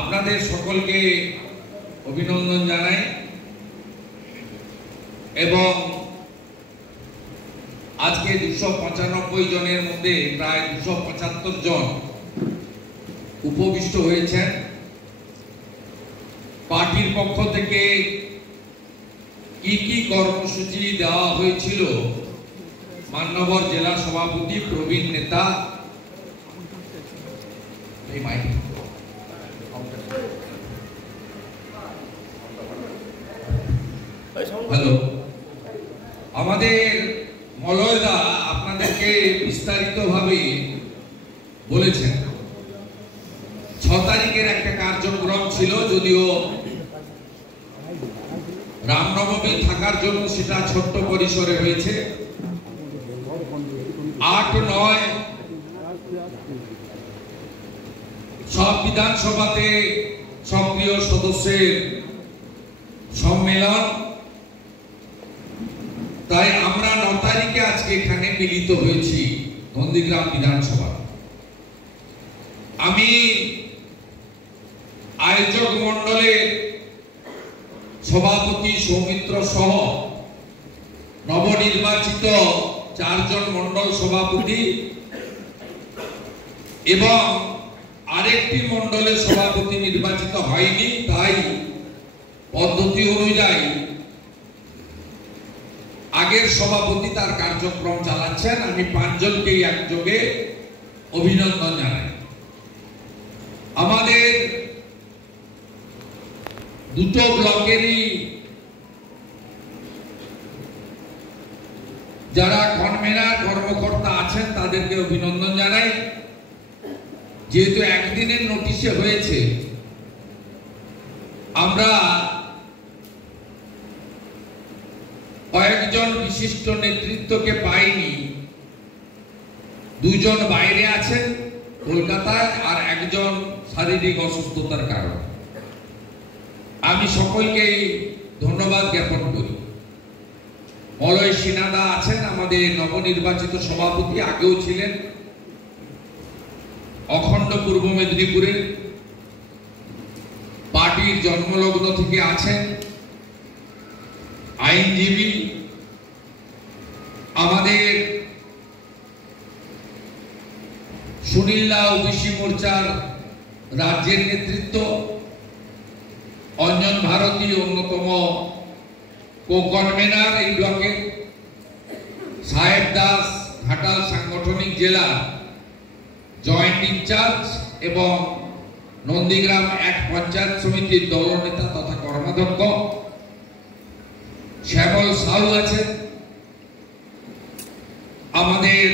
আপনাদের সকলকে অভিনন্দন জানাই এবং আজকে 295 জনের মধ্যে প্রায় 275 জন উপবিষ্ট হয়েছেন। পার্টির পক্ষ থেকে কি কর্মসূচি দেওয়া হয়েছিল মান্যবর জেলা সভাপতি প্রবীণ নেতা হ্যালো আমাদের মলয়দা আপনাদেরকে বিস্তারিতভাবে বলেছেন। 6 তারিখের একটা কার্যক্রম ছিল, যদিও রামনবমী থাকার জন্য সেটা ছোট্ট পরিসরে হয়েছে। 8-9 সব বিধানসভাতে সক্রিয় সদস্যের সম্মেলন, তাই আমরা 9 তারিখে আজকে এখানে মিলিত হয়েছি নন্দীগ্রাম বিধানসভা। আমি আয়োজক মন্ডলের সভাপতি সৌমিত্র সহ নবনির্বাচিত 4 জন মন্ডল সভাপতি এবং আরেকটি মন্ডলের সভাপতি নির্বাচিত হয়নি, তাই পদ্ধতি অনুযায়ী আগের সভাপতি তার কার্যক্রম চালাচ্ছেন। আমি 5 জনকেই একযোগে অভিনন্দন জানাই। আমাদের দুটো ব্লকেরই যারা কনভেনার কর্মকর্তা আছেন তাদেরকে অভিনন্দন জানাই। যেহেতু একদিনের নোটিশে হয়েছে, আমরা কয়েকজন বিশিষ্ট নেতৃত্বকে পাইনি। 2 জন বাইরে আছেন কলকাতায়, আর 1 জন শারীরিক অসুস্থতার কারণে। আমি সকলকেই ধন্যবাদ জ্ঞাপন করি। মলয় সিনহা আছেন আমাদের নবনির্বাচিত সভাপতি, আগেও ছিলেন অখণ্ড পূর্ব মেদিনীপুরে, পার্টির জন্মলগ্ন থেকে আছেন, আইনজীবী। আমাদের সুনীলদা ওবিসি মোর্চার রাজ্যের নেতৃত্ব, অঞ্জন ভারতী অন্যতম কো-কনভেনার এই ব্লকে, সাহেব দাস ঘাটাল সাংগঠনিক জেলা জয়েন্ট ইনচার্জ এবং নন্দীগ্রাম 1 পঞ্চায়েত সমিতির দলনেতা তথা কর্মাধ্যক্ষ, শ্যামল সাউ আছেন, আমাদের